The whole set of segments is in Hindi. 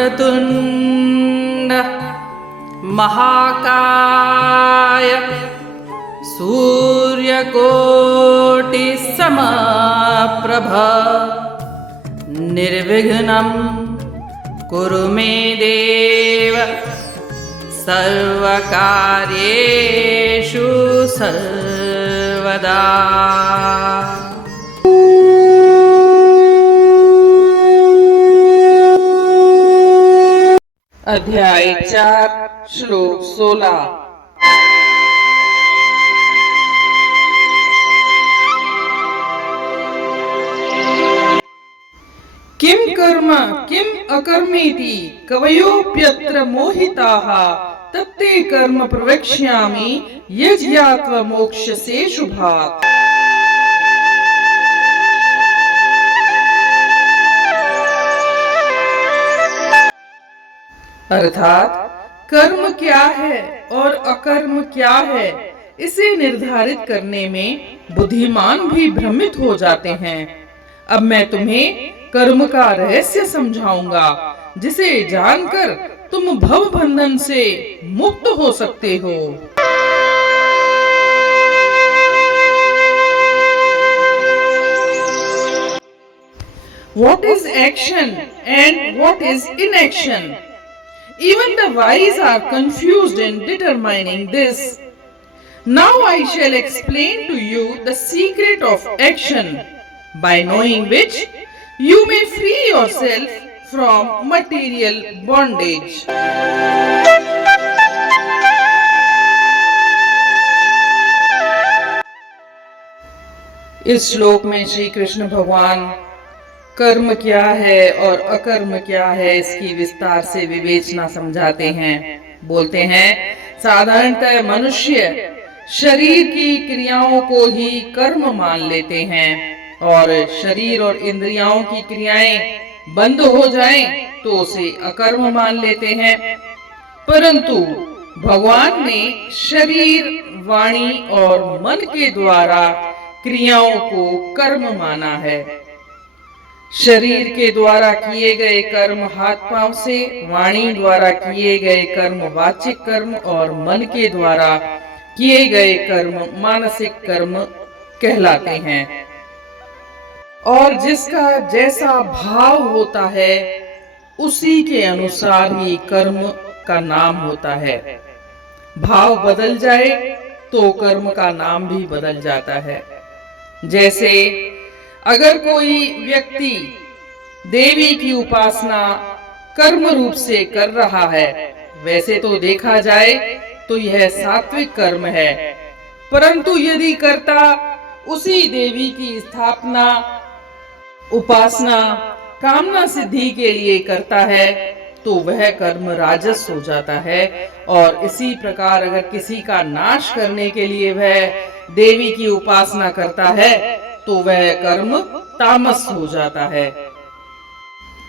वक्रतुण्ड महाकाय सूर्यकोटिसमप्रभ निर्विघ्नं कुरु मे देव सर्वकार्येषु सर्वदा। अध्याय 4 श्लोक 16। किम कर्म किम अकर्मेति कवयोप्यत्र मोहिताः तत्ते कर्म प्रवक्ष्यामि यज्ञात्वा मोक्ष्यसे शुभात्। अर्थात कर्म क्या है और अकर्म क्या है, इसे निर्धारित करने में बुद्धिमान भी भ्रमित हो जाते हैं। अब मैं तुम्हें कर्म का रहस्य समझाऊंगा, जिसे जानकर तुम भव बंधन से मुक्त हो सकते हो। What is action and what is inaction? Even the wise are confused in determining this. Now I shall explain to you the secret of action, by knowing which you may free yourself from material bondage. इस श्लोक में श्री कृष्ण भगवान कर्म क्या है और अकर्म क्या है, इसकी विस्तार से विवेचना समझाते हैं। बोलते हैं, साधारणतः मनुष्य शरीर की क्रियाओं को ही कर्म मान लेते हैं और शरीर और इंद्रियों की क्रियाएं बंद हो जाएं तो उसे अकर्म मान लेते हैं। परंतु भगवान ने शरीर, वाणी और मन के द्वारा क्रियाओं को कर्म माना है। शरीर के द्वारा किए गए कर्म हाथ पांव से, वाणी द्वारा किए गए कर्म वाचिक कर्म और मन के द्वारा किए गए कर्म मानसिक कर्म कहलाते हैं। और जिसका जैसा भाव होता है उसी के अनुसार ही कर्म का नाम होता है। भाव बदल जाए तो कर्म का नाम भी बदल जाता है। जैसे अगर कोई व्यक्ति देवी की उपासना कर्म रूप से कर रहा है, वैसे तो देखा जाए तो यह सात्विक कर्म है, परंतु यदि कर्ता उसी देवी की स्थापना, उपासना कामना सिद्धि के लिए करता है तो वह कर्म राजस हो जाता है। और इसी प्रकार अगर किसी का नाश करने के लिए वह देवी की उपासना करता है तो वह कर्म तामस हो जाता है।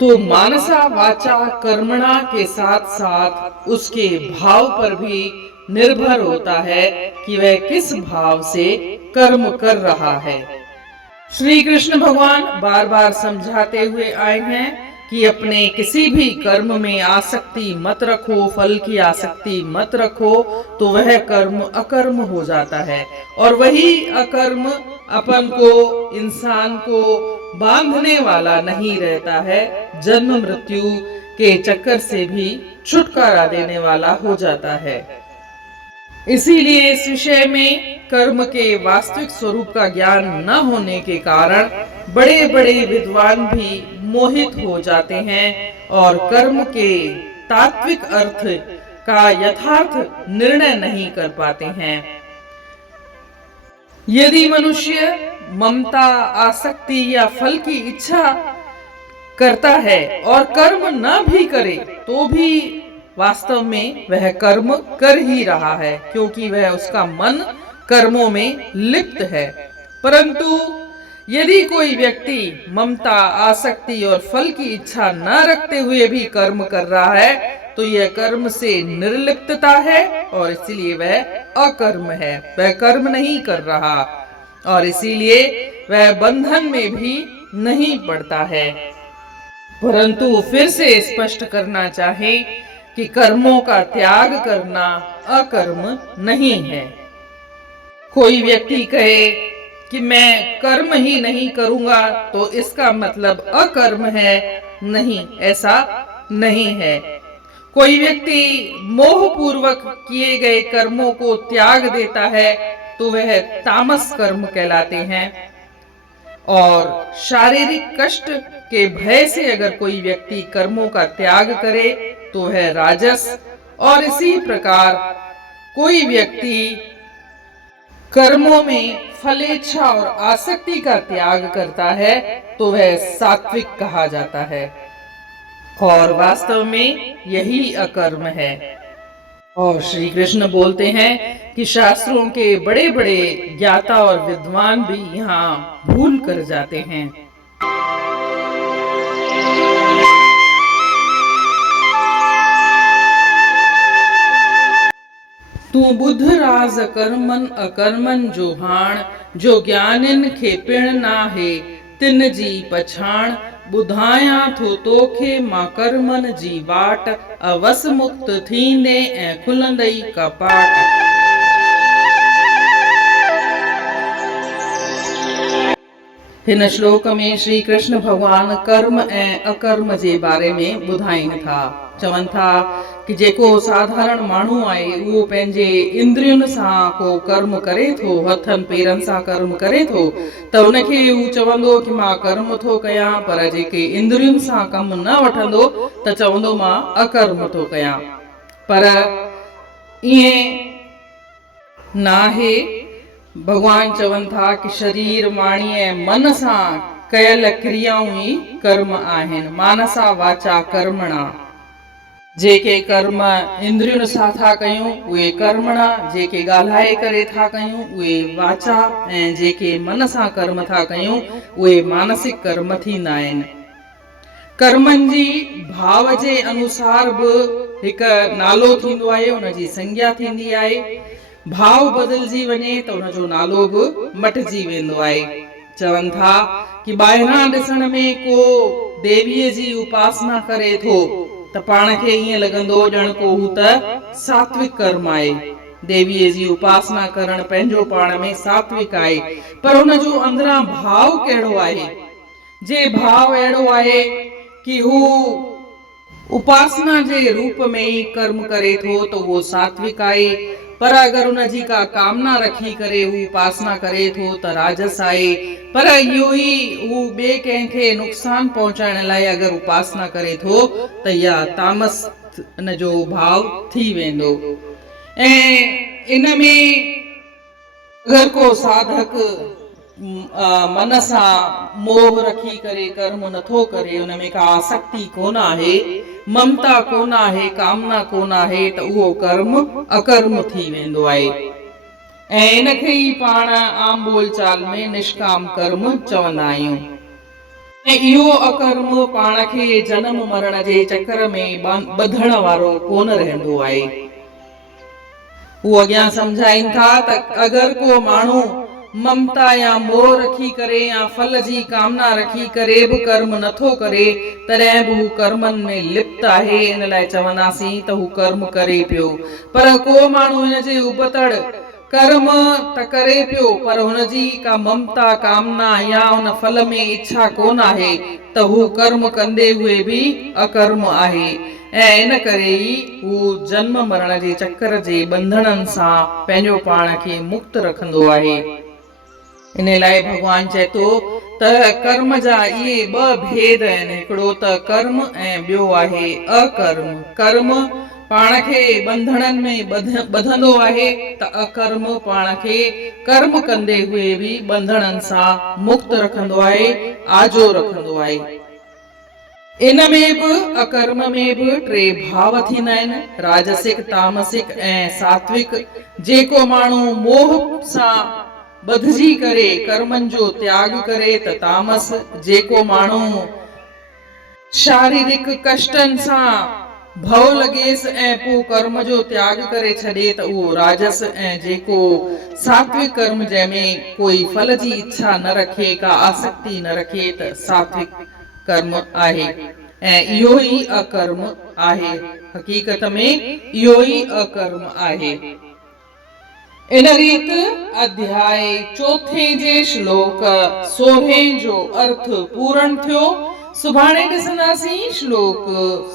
तो मानसा वाचा कर्मणा के साथ साथ उसके भाव पर भी निर्भर होता है कि वह किस भाव से कर्म कर रहा है। श्री कृष्ण भगवान बार बार समझाते हुए आए हैं कि अपने किसी भी कर्म में आसक्ति मत रखो, फल की आसक्ति मत रखो, तो वह कर्म अकर्म हो जाता है। और वही अकर्म अपन को, इंसान को बांधने वाला नहीं रहता है, जन्म मृत्यु के चक्कर से भी छुटकारा देने वाला हो जाता है। इसीलिए इस विषय में कर्म के वास्तविक स्वरूप का ज्ञान न होने के कारण बड़े बड़े विद्वान भी मोहित हो जाते हैं और कर्म के तात्विक अर्थ का यथार्थ निर्णय नहीं कर पाते हैं। यदि मनुष्य ममता, आसक्ति या फल की इच्छा करता है और कर्म न भी करे तो भी वास्तव में वह कर्म कर ही रहा है, क्योंकि वह उसका मन कर्मों में लिप्त है। परंतु यदि कोई व्यक्ति ममता, आसक्ति और फल की इच्छा न रखते हुए भी कर्म कर रहा है तो यह कर्म से निर्लिप्तता है और इसीलिए वह अकर्म है, वह कर्म नहीं कर रहा और इसीलिए वह बंधन में भी नहीं पड़ता है। परंतु फिर से स्पष्ट करना चाहे कि कर्मों का त्याग करना अकर्म नहीं है। कोई व्यक्ति कहे कि मैं कर्म ही नहीं करूंगा तो इसका मतलब अकर्म है, नहीं, ऐसा नहीं है। कोई व्यक्ति मोह पूर्वक किए गए कर्मों को त्याग देता है तो वह तामस कर्म कहलाते हैं। और शारीरिक कष्ट के भय से अगर कोई व्यक्ति कर्मों का त्याग करे तो वह राजस, और इसी प्रकार कोई व्यक्ति कर्मों में फलेच्छा और आसक्ति का त्याग करता है तो वह सात्विक कहा जाता है। और वास्तव में यही अकर्म है। और श्री कृष्ण बोलते हैं कि शास्त्रों के बड़े बड़े ज्ञाता और विद्वान भी यहाँ भूल कर जाते हैं। तू बुध राज अकर्मन अकर्मन जो हाण, जो ज्ञानिन खे पिण ना है तिन जी पछाण, बुधाया थो तोखे मां कर्मन जी बाट, अवस मुक्त थींदे ऐं खुलंदई कपाट। हिन श्लोक में श्री कृष्ण भगवान कर्म ऐं अकर्म जे बारे में ॿुधाइनि था। चवनि था कि जेको साधारण माण्हू आहे उहो पंहिंजे इंद्रियुनि सां को कर्म करे थो, हथनि पेरनि सां कर्म करे थो, त उनखे हू चवंदो कि मां कर्म थो कयां, पर जेके इंद्रियुनि सां कमु न वठंदो त चवंदो मां अकर्म थो कयां। पर ईअं नाहे। भगवान चवनि था कि शरीर, वाणी ऐं मन सां कयल क्रियाऊं ई कर्म आहिनि। मानसा वाचा कर्मणा, जेके कर्म इंद्रियुनि सां था कयूं उहे कर्मणा, जेके ॻाल्हाए करे था कयूं उहे वाचा, ऐं जेके मन सां कर्म था कयूं उहे मानसिक कर्म थींदा आहिनि। कर्मनि जी भाव जे अनुसार बि हिकु नालो थींदो आहे, उनजी संज्ञा थींदी आहे। भाव बदिलजी वञे त उनजो नालो बि मटिजी वेंदो आहे। चवनि था कि ॿाहिरां ॾिसण में को देवीअ जी उपासना करे थो त पाण खे ईअं लॻंदो ॼण को हू त सात्विक कर्म आहे। देवीअ जी उपासना करणु पंहिंजो पाण में सात्विक आहे, पर हुनजो अंदरां भाव कहिड़ो आहे? जे भाव अहिड़ो आहे कि हू उपासना जे रूप में ई कर्म करे थो त उहो सात्विक आहे, पर अगर उनजी का कामना रखी करे हू उपासना करे थो त राजस आहे। पर इहो ई हू ॿिए कंहिंखे नुक़सान पहुचाइण लाइ अगर उपासना करे थो त इहा तामस इन जो भाव थी वेंदो। ऐं इन में अगर को साधक मन सां मोह रखी करे कर्म नथो करे, उन में का आसक्ति कोन आहे, ममता कोन आहे, कामना कोन आहे, त उहो कर्म अकर्म थी वेंदो आहे। ऐं इनखे ई पाण आम बोलचाल में निष्काम कर्म चवंदा आहियूं। ऐं इहो अकर्म पाण खे जनम मरण जे चक्कर में ॿधण वारो कोन रहंदो आहे। हू अॻियां सम्झाइनि था त अगर को माण्हू ममता या मोह रखी करे या फल जी कामना रखी करे बि कर्म नथो करे, तॾहिं बि हू कर्मनि में लिप्त आहे। इन लाइ चवंदासीं त हू कर्म करे पियो। पर को माण्हू हिन जे उबतड़ कर्म त करे पियो, पर हुनजी का ममता, कामना या हुन फल में इच्छा कोन आहे, त हू कर्म कंदे हुए बि अकर्म आहे। ऐं इन करे ई हू जन्म मरण जे चक्कर जे बंधननि सां पंहिंजो पाण खे मुक्त रखंदो आहे। इन लाइ भगवान चए थो त कर्म जा इहे ॿ भेद आहिनि। हिकिड़ो त कर्म ऐं ॿियो आहे अकर्म। कर्म पाण खे बंधननि में ॿधंदो आहे, त अकर्म पाण खे कर्म कंदे हुए बि बंधननि सां मुक्त रखंदो आहे, आजो रखंदो आहे। इन में बि अकर्म में बि टे भाव थींदा आहिनि, राजसिक, तामसिक ऐं सात्विक। जेको माण्हू मोह सां ॿधजी करे कर्मनि जो त्याग करे त तामस। जेको माण्हू शारीरिक कष्टनि सां भव लॻेसि ऐं पोइ कर्म जो त्याग करे छॾे त उहो राजस। ऐं जेको सात्विक कर्म जंहिंमें कोई फल जी इच्छा न रखे, का आसक्ति न रखे, त सात्विक कर्म आहे। ऐं इहो ई अकर्म आहे। हक़ीक़त में इहो ई अकर्म आहे। इन रीत अध्याय 4 जे श्लोक 16 जो अर्थ पूर्ण थियो। सुभाणे ॾिसंदासीं श्लोक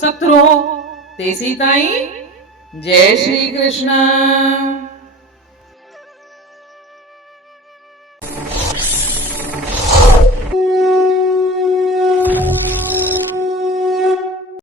17। तेसी ताईं जय श्री कृष्ण।